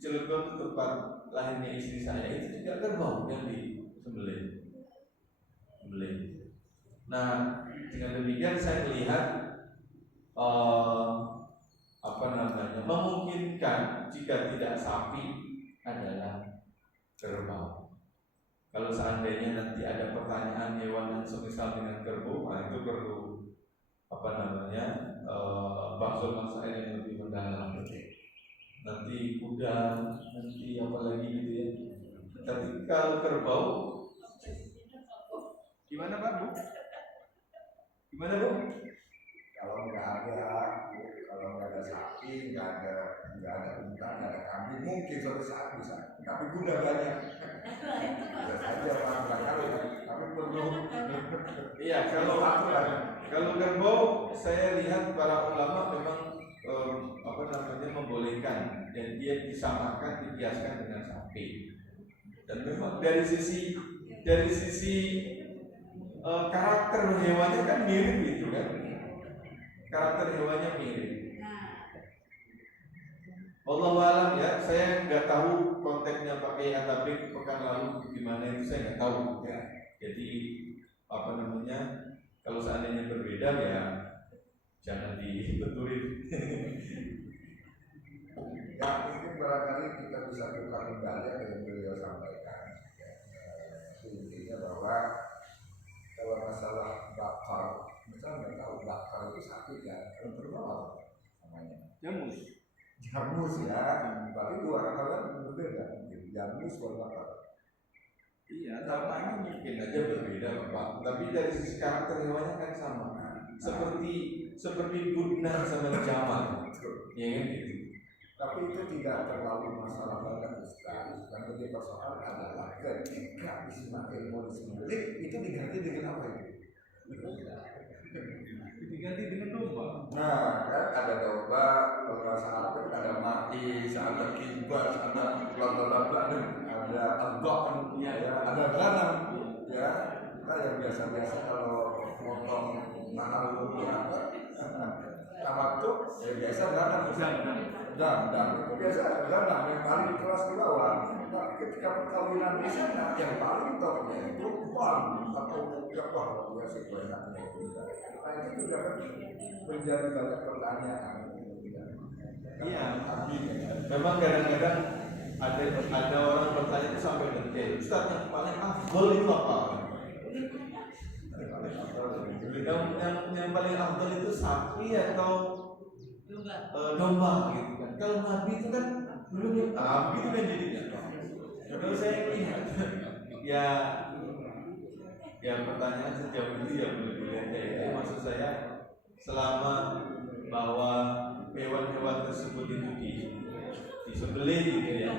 itu tempat lahirnya istri saya, itu juga kerbau yang disembelih. Nah, dengan demikian saya melihat memungkinkan jika tidak sapi adalah kerbau. Kalau seandainya nanti ada pertanyaan hewan yang semisal dengan kerbau, nah itu perlu bahsul masalah yang lebih mendalam. Nanti kuda, nanti apa lagi gitu ya. Tapi kalau kerbau, gimana Pak Bu? Gimana Bu? Kalau nggak ada sapi, nggak ada unta, nggak ada kambing, mungkin suatu saat bisa. Tapi kuda banyak. Bisa saja barangkali, tapi perlu. Iya, kalau kerbau, saya lihat para ulama memang membolehkan dan dia disamakan, dikiaskan dengan sapi. Dan memang dari sisi karakter hewannya kan mirip gitu kan, karakter hewannya mirip. Wallahu alam ya, saya nggak tahu konteksnya pakai atabik pekan lalu gimana itu saya nggak tahu ya. Jadi apa namanya, kalau seandainya berbeda ya jangan dibetulin. Ya mungkin barangkali kita bisa buka kembali apa yang beliau sampaikan. Intinya bahwa kalau masalah bakar, misalnya tahu bakar itu sakit kan, kalau berbau namanya jamus ya, berarti dua hal kan berbeda, jamus dan bakar. Iya, namanya mungkin aja berbeda Pak, tapi dari sisi karakter hewannya kan sama. Seperti budna sama jamal, ya kan gitu. Tapi itu tidak terlalu masalah banget Ustaz. Yang menjadi persoalan adalah ketika Ismail mau disembelih itu diganti dengan apa itu? Diganti dengan domba. Nah, kan ada domba, bahasa Arab ada ma'is, ada kibas, ada bla-bla-bla, ada agak, ada ganam, ya. Kita yang biasa-biasa kalau motong mahal apa? Tamattu, ya biasa ganam. Dan itu biasa ganam yang paling kelas di bawah. Tapi ketika perkawinan di sana yang paling topnya itu pam atau apa biasa enaknya itu. Nah itu juga kan menjadi banyak pertanyaan. Iya, memang kadang-kadang ada orang bertanya itu sampai detail. Ustaz, yang paling afdol itu apa? Yang paling afdol itu sapi atau domba gitu kan. Kalau Nabi itu kan belum begitu kan jadinya. Kalau saya lihat ya pertanyaan sejauh itu ya belum dilihat ya. Maksud saya selama bahwa hewan-hewan tersebut itu disembelih gitu ya.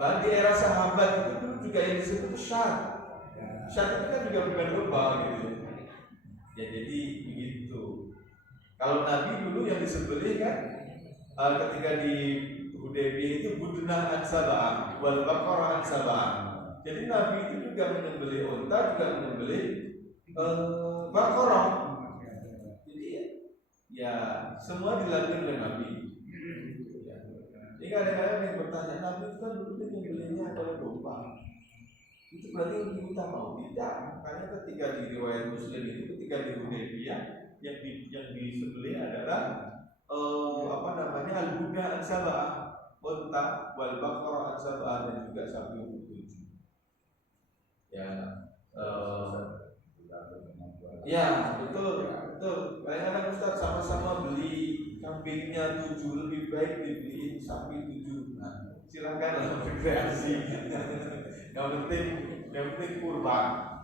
Bahkan di era sahabat itu juga yang disebut syar. Syar itu kan juga bukan domba gitu. Ya jadi begitu. Kalau Nabi dulu yang disembelih kan ketika di Hudaybiyah itu budna an-sab'ah wal baqarah an-sab'ah. Jadi Nabi itu juga menyembelih unta, juga menyembelih baqarah. Jadi ya semua dilakukan oleh Nabi. Jadi kadang-kadang yang bertanya, Nabi itu kan dulu menyembelihnya adalah domba. Itu berarti lebih utama? Tidak. Makanya ketika di riwayat Muslim itu ketika di Hudaybiyah yang disembelih adalah al-budna an-sab'ah, unta, wal baqarah an-sab'ah, dan juga sapi untuk 7. Ya betul. Kadang-kadang Ustaz sama-sama beli kambingnya 7, lebih baik dibeliin sapi 7. Nah, silakan berkreasi. Yang penting kurban.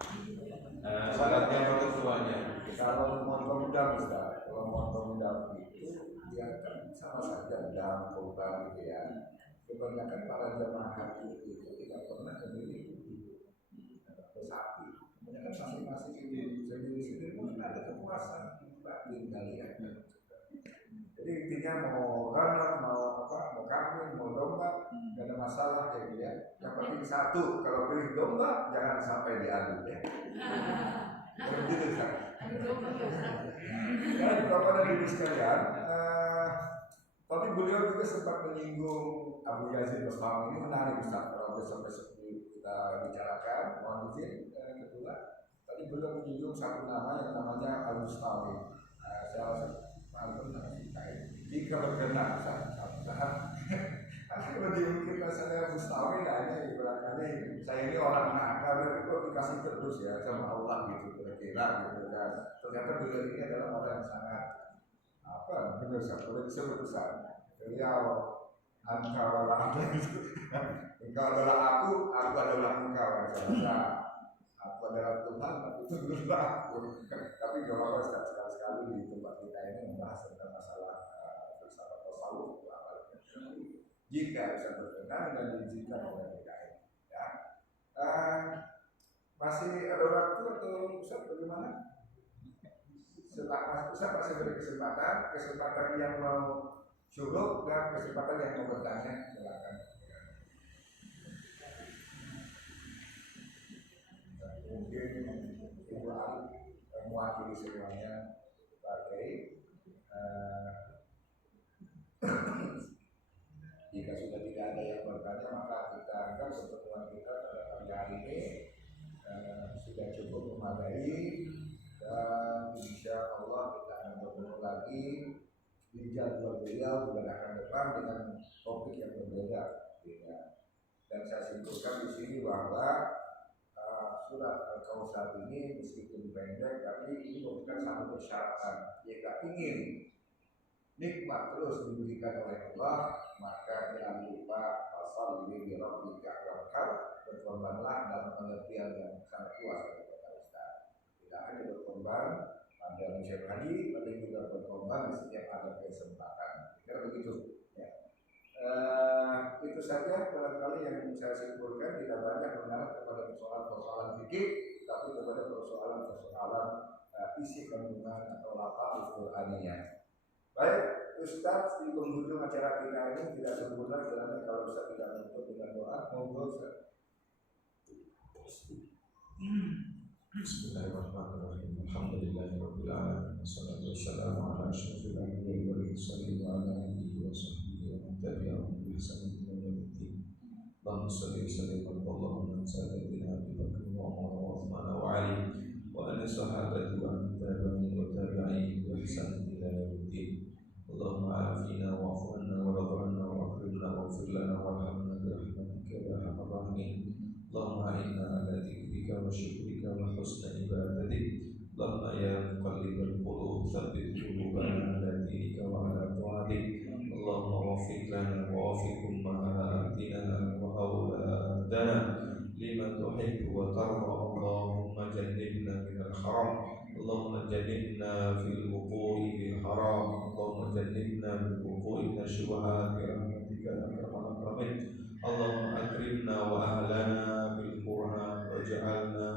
Syaratnya orang tuanya. Kalau motong dam Ustaz, kalau motong dam itu dia kan sama saja dam kurban gitu ya. Kebanyakan para jemaah haji itu tidak pernah memilih sapi. Kebanyakan masing-masing sendiri mungkin ada kepuasan batin kalian. Jadi intinya mau orang mau kambing, mau domba, tidak ada masalah ya gitu ya. Yang penting satu, kalau pilih domba jangan sampai diadu ya. Begitu kan? Dan Bapak dan Ibu sekalian, tapi beliau juga sempat menyinggung Abu Yazid Bastami. Ini menarik Ustaz, kalau besok kita bicarakan. Mohon izin kebetulan tadi beliau menyinggung satu nama yang namanya Al-Bastami. Saya jika berkenan saat kalau diungkit saya Bustami, nah ini ibaratnya saya ini orang nakal, tapi kok dikasih terus ya sama Allah gitu kira-kira gitu kan. Ternyata beliau ini adalah orang yang sangat benar boleh disebut besar. Beliau engkau adalah itu. Engkau adalah aku adalah engkau. Aku adalah Tuhan, aku itu adalah aku. Tapi gak apa-apa sekali-sekali di tempat kita ini membahas tentang masalah filsafat tasawuf. Jika bisa berkenan dan diizinkan oleh DKI, ya. Masih ada waktu atau Ustaz bagaimana? Ustaz masih beri kesempatan yang mau syuruk dan kesempatan yang mau bertanya, silakan. Mungkin bagi semuanya pakai jika sudah tidak ada yang bertanya maka kita anggap pertemuan kita pada pagi hari ini sudah cukup memadai dan insya Allah kita akan bertemu lagi di jadwal beliau bulan akan depan dengan topik yang berbeda ya. Dan saya simpulkan di sini bahwa surat Al-Kautsar ini meskipun pendek tapi ini bukan satu persyaratan. Jika ingin nikmat terus diberikan oleh Allah, maka jangan lupa pasal di rabbika wanhar, berkorbanlah dalam pengertian yang sangat luas dari kata Ustaz. Tidak hanya berkorban pada musim haji, tapi juga berkorban di setiap ada kesempatan. Kira begitu. Ya. Itu saja barangkali yang saya simpulkan, tidak banyak mengarah kepada persoalan-persoalan fikih, tapi kepada persoalan-persoalan isi kandungan atau lafaz Qur'aniyah. Baik, Ustaz, di penghujung acara kita ini tidak sempurna karena kalau Ustaz tidak menutup dengan doa, monggo Ustaz. Bismillahirrahmanirrahim. Alhamdulillahirabbil alamin. Wassalatu wassalamu ala asyrofil anbiya'i wal mursalin wa ala alihi wa sahbihi wa man tabi'ahum bi ihsanin ila yaumil Allahumma shalli wa sallim ala sayyidina Abi Bakr wa Umar wa Uthman wa Ali wa ala sahabati wa tabi'in wa tabi'in bi ihsanin ila yaumil Allahumma afina wa'fu anna wa radh 'anna wa akrimna waghfir lana warhamna bi rahmatika ya arhamar rahimin. Allahumma inna ala dzikrika wa syukrika wa husni ibadatik. Allahumma ya muqallibal qulub tsabbit qulubana ala dinika wa ala ta'atik. Allahumma waffiq lana wa waffiq ummahatina wa awladana lima tuhibbu wa tarda. Allahumma jannibna minal haram. Allahumma jannibna fil wuqu'i bil haram. Allahumma jannibna bil wuqu'i min syubhat bi rahmatika ya arhamar rahimin. Allahumma akrimna wa ahlana bil Qur'an waj'alna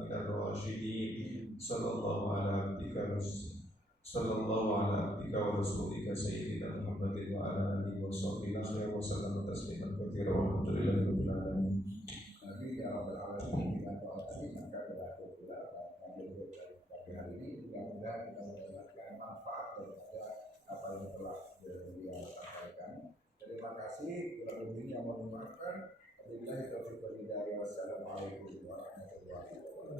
minal rasyidin. Sallallahu ala abdika wa rasulika sayyidina Muhammadin wa ala alihi wa sahbihi wa sallam tasliman katsiran walhamdulillahi rabbil alamin. Nabi ya rabbal alamin, dengan doa tadi maka berakhir pula majelis pagi hari ini. Mudah-mudahan kita mendapatkan manfaat daripada apa yang telah beliau sampaikan. Terima kasih, kurang lebihnya mohon dimaafkan. Wabillahi taufiq wal hidayah. Wassalamualaikum warahmatullahi wabarakatuh.